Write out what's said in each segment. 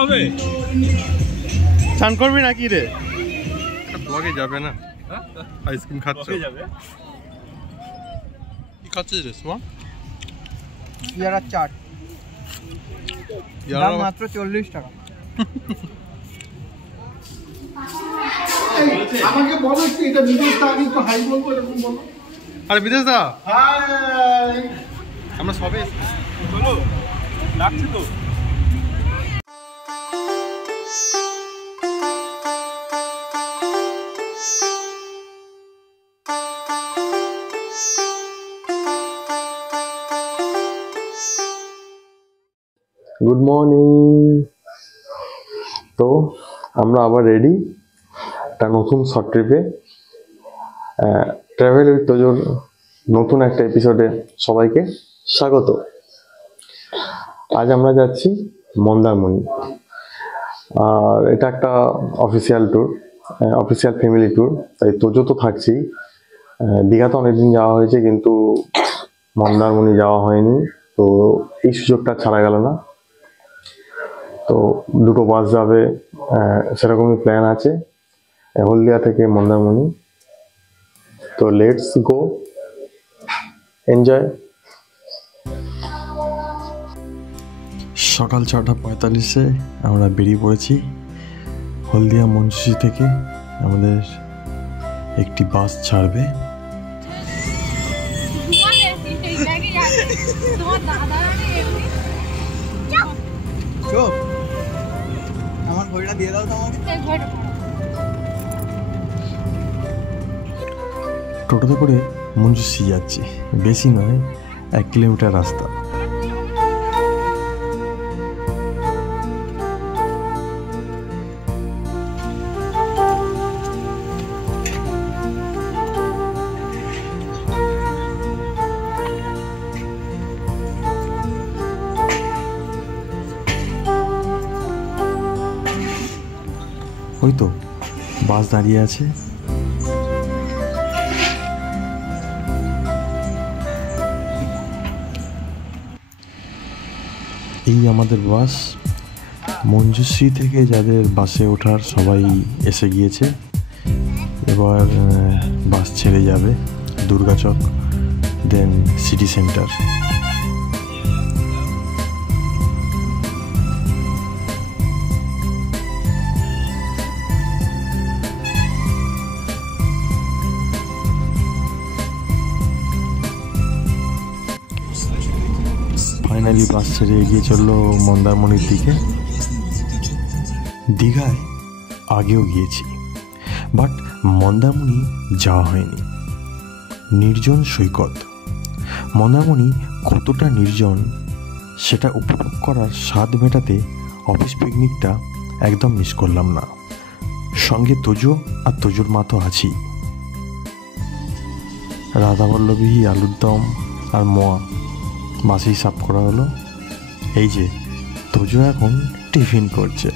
হবে চান করবি নাকি রে? ব্লগে যাবে না? আইসক্রিম খাচ্ছে যাবে। কি খাচ্ছিস রে সোমা? ইয়ারা চাট দাম মাত্র 40 টাকা। আমাকে বলো একটু এটা বিদেশ দা, আমি তো হাই বলবো এরকম বলো। আরে বিদেশ দা, হাই, আমরা সবে চলো ডাকছি তো। Good morning. তো আমরা আবার রেডি একটা নতুন শর্ট ট্রিপে। ট্রাভেল উইথ তোজোর নতুন একটা এপিসোডে সবাইকে স্বাগত। আজ আমরা যাচ্ছি মন্দারমণি, আর এটা একটা official tour, official family tour. তাই তোজো তো থাকছেই। দীঘা তো অনেকদিন যাওয়া হয়েছে, কিন্তু মন্দারমণি যাওয়া হয়নি, তো এই সুযোগটা ছাড়া গেল না। তো দুটো বাস যাবে, সেরকমই প্ল্যান আছে হলদিয়া থেকে মন্দারমণি। তো লেটস গো, এনজয়। সকাল 6:45-এ আমরা বেরিয়ে পড়েছি হলদিয়া মঞ্জুশ্রী থেকে। আমাদের একটি বাস ছাড়বে। আমার ঘড়িটা দিয়ে দাও তো আমাকে। টোটোতে করে মঞ্জুশ্রী যাচ্ছি, বেশি নয় 1 কিলোমিটার রাস্তা। ওই তো বাস দাঁড়িয়ে আছে। এই আমাদের বাস। মঞ্জুশ্রী থেকে যাদের বাসে ওঠার সবাই এসে গিয়েছে। এবার বাস ছেড়ে যাবে দুর্গাচক, দেন সিটি সেন্টার। ফাইনালি বাস ছেড়ে এগিয়ে চললো মন্দারমণির দিকে। দীঘায় আগেও গিয়েছি, বাট মন্দারমণি যাওয়া হয়নি। নির্জন সৈকত। মন্দারমণি কতটা নির্জন সেটা উপভোগ করার স্বাদ মেটাতে অফিস পিকনিকটা একদম মিস করলাম না। সঙ্গে তোজো আর তোজোর মা তো আছেই। রাধাবল্লভী, আলুর দম আর মোয়া বাসেই সাফ করা হলো। এই যে তোজো এখন টিফিন করছে।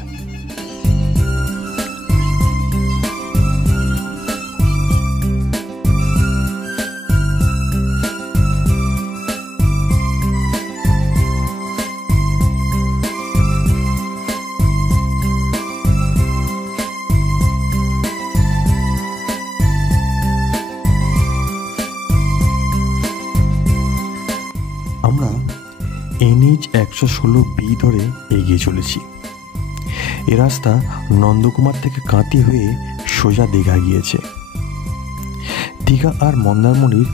আমরা NH 116B ধরে এগিয়ে চলেছি। এ রাস্তা নন্দকুমার থেকে কাঁতি হয়ে সোজা দীঘা গিয়েছে। দীঘা আর মন্দারমণির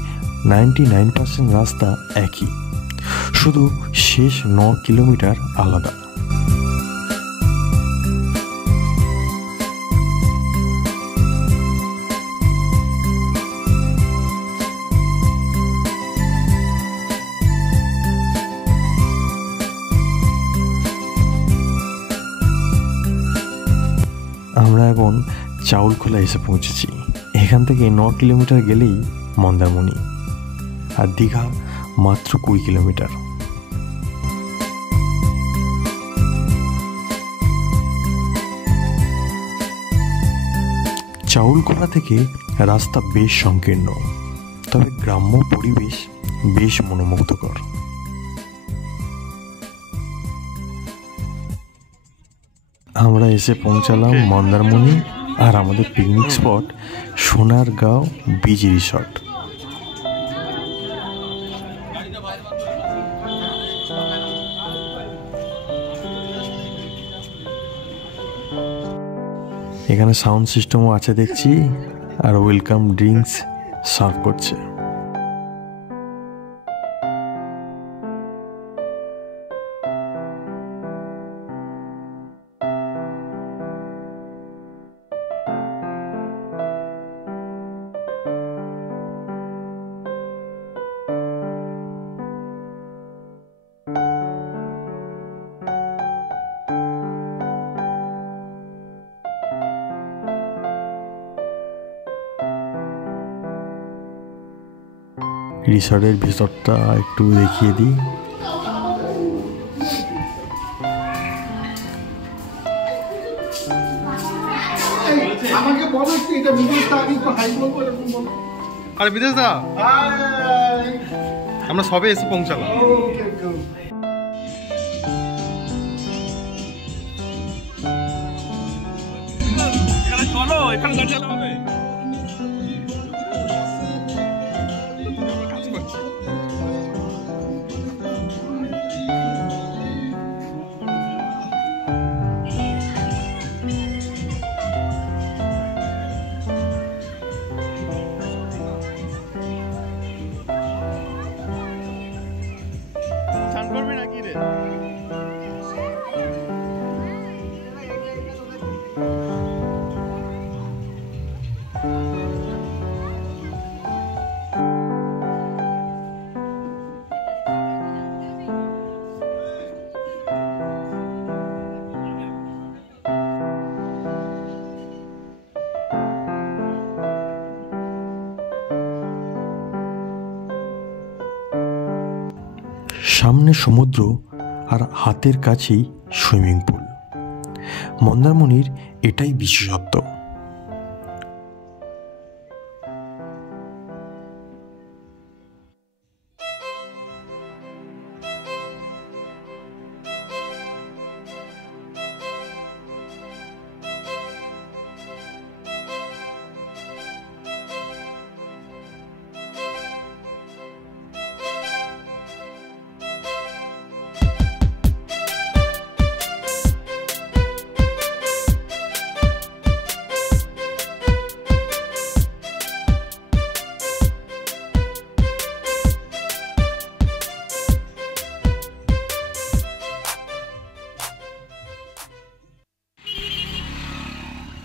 99% রাস্তা একই, শুধু শেষ 9 কিলোমিটার আলাদা। আমরা এখন চাউলখোলা এসে পৌঁছেছি। এখান থেকে 9 কিলোমিটার গেলেই মন্দারমণি, আর দীঘা মাত্র 20 কিলোমিটার। চাউলখোলা থেকে রাস্তা বেশ সংকীর্ণ, তবে গ্রাম্য পরিবেশ বেশ মনোমুগ্ধকর। আমরা এসে পৌঁছালাম মন্দারমণি আর আমাদের picnic spot Sonargaon beach resort. এখানে সাউন্ড সিস্টেমও আছে দেখছি, আর ওয়েলকাম ড্রিঙ্কস সার্ভ করছে। রিসর্টের ভিতরটা একটু দেখিয়ে দিই। আমাকে বলো একটু এটা ভিডিওটা আমি একটু হাই বলবো এরকম বলো। আরে বিদেশ দা, হাই। আমরা সবে এসে পৌঁছালাম। ওকে ওকে। এখানে চলো, এখানে দাঁড়িয়ে হবে। চান করবি নাকি রে? সামনে সমুদ্র আর হাতের কাছেই সুইমিং পুল। মন্দারমণির এটাই বিশেষত্ব।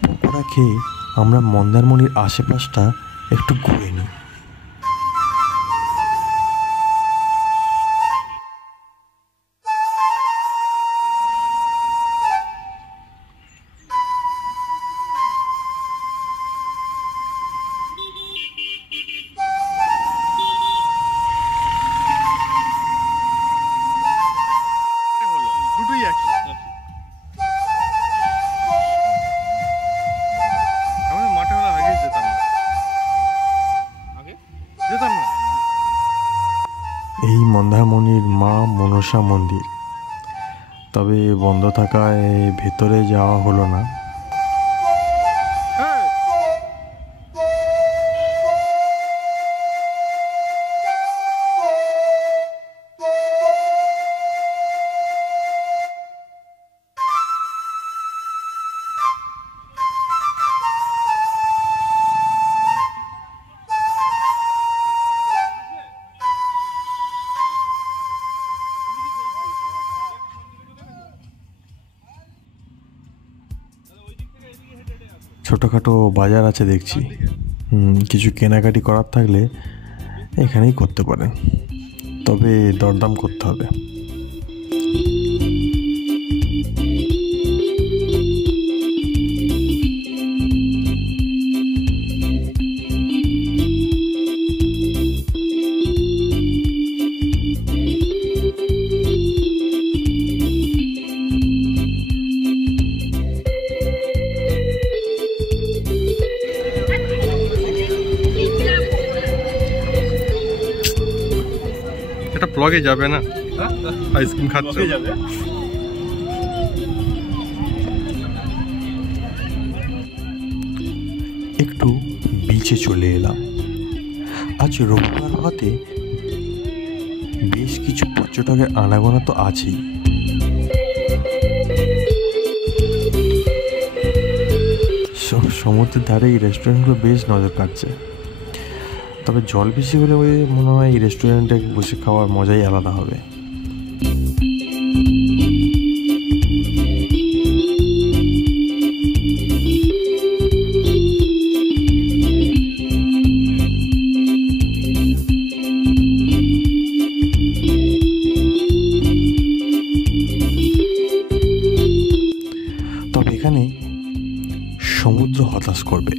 পকোড়া খেয়ে আমরা মন্দারমণির আশেপাশটা একটু ঘুরে নিই। দুটোই একই। আমাদের মাঠে হলে আগে যেতাম না। আগে যেতাম না। এই মন্দারমণির মা মনসা মন্দির, তবে বন্ধ থাকায় ভেতরে যাওয়া হলো না। ছোটোখাটো বাজার আছে দেখছি, কিছু কেনাকাটি করার থাকলে এখানেই করতে পারেন, তবে দরদাম করতে হবে। এটা ব্লগে যাবে না? আইসক্রিম খাচ্ছ? যাবে। বিচে চলে এলাম। আজ রবিবার হওয়াতে বেশ কিছু পর্যটকের আনাগোনা তো আছেই। সমুদ্রের ধারে এই রেস্টুরেন্টগুলো বেশ নজর কাটছে। তবে জল বেশি হলে মনে হয় এই রেস্টুরেন্টে বসে খাওয়ার মজাই আলাদা হবে। তবে এখানে সমুদ্র হতাশ করবে,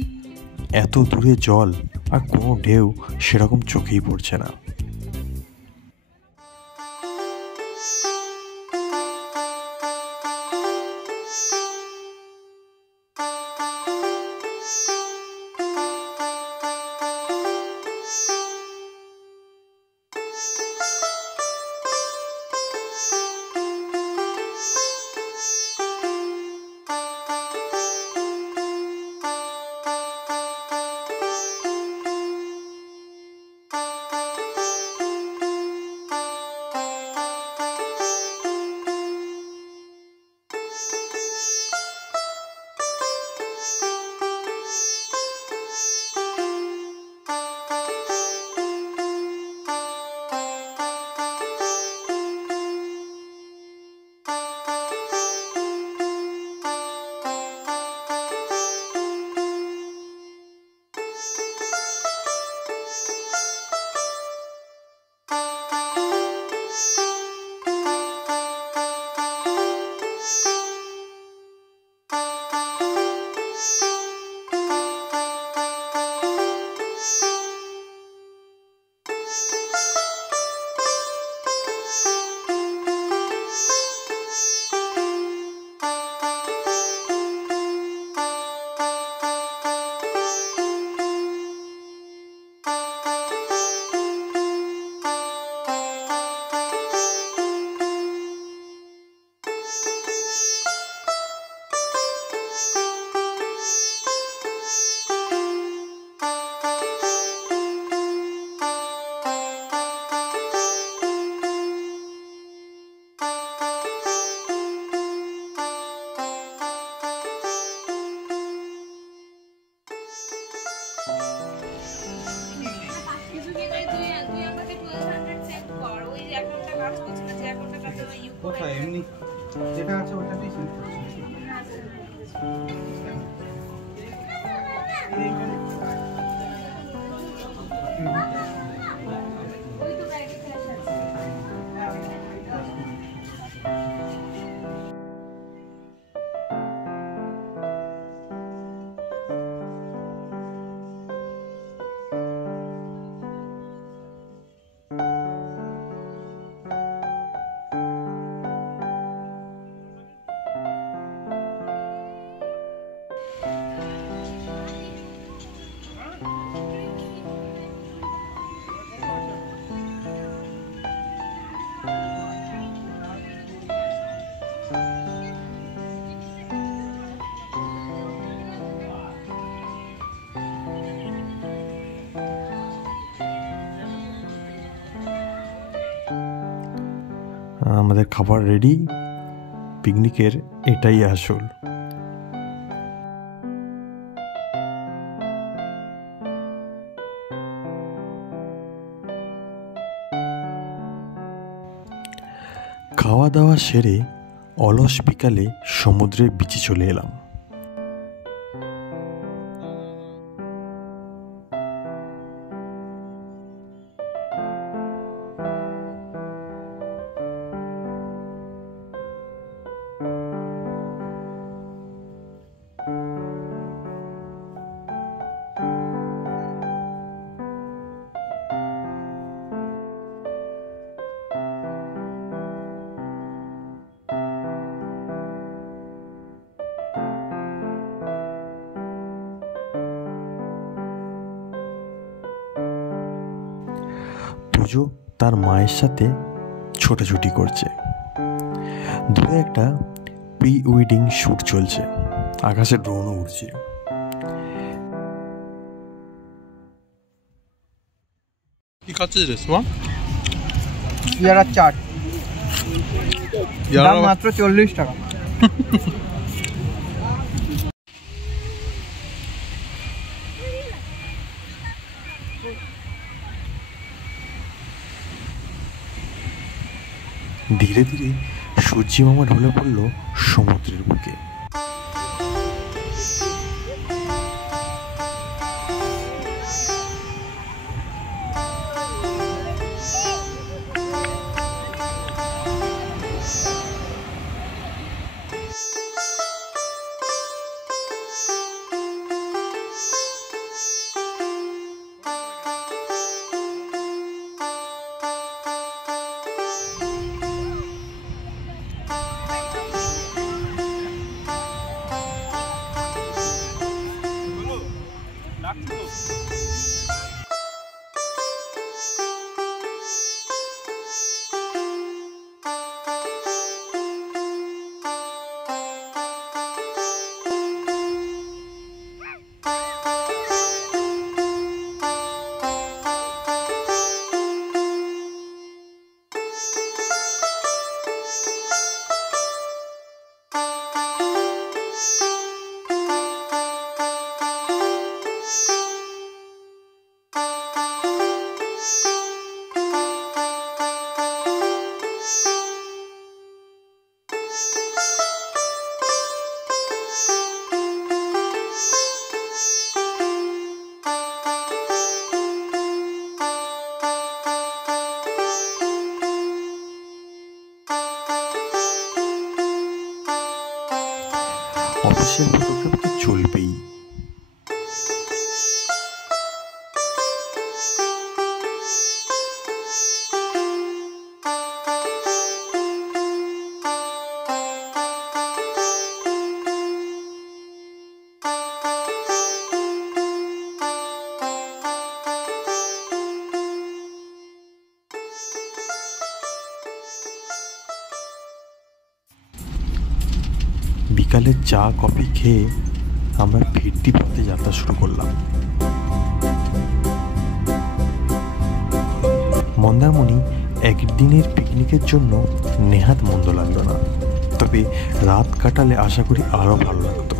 এত দূরে জল আর কোনো ঢেউ সেরকম চোখেই পড়ছে না। কোথায় এমনি যেটা আছে ওটাতেই সেন্ড করছি। আমাদের খাবার রেডি, পিকনিকের এটাই আসল। খাওয়া দাওয়া সেরে অলস বিকালে সমুদ্রের বিচে চলে এলাম। পুজো তার মায়ের সাথে ছোটাছুটি করছে। দূরে একটা প্রি ওয়েডিং শ্যুট চলছে, আকাশে ড্রোনও উড়ছে। কি খাচ্ছিস রে সুমন? পেয়ারার চাট, দাম পেয়ারা মাত্র 40 টাকা। ধীরে ধীরে সূর্যি মামা ঢলে পড়ল সমুদ্রের বুকে। অফিসিয়াল ফটোগ্রাফি তো চলবেই। বিকালে চা কফি খেয়ে আমরা ফিরতি পথে যাত্রা শুরু করলাম। মন্দারমণি একদিনের পিকনিকের জন্য নেহাত মন্দ লাগলো না, তবে রাত কাটালে আশা করি আরো ভালো লাগতো।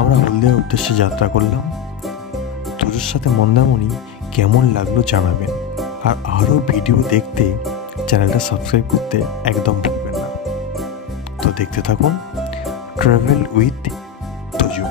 আমরা হলদিয়ার উদ্দেশ্যে যাত্রা করলাম। তোদের সাথে মন্দারমণি কেমন লাগলো জানাবেন, আর আরও ভিডিও দেখতে চ্যানেলটা সাবস্ক্রাইব করতে একদম ভুলবেন না। তো দেখতে থাকুন ট্রাভেল উইথ তোজু।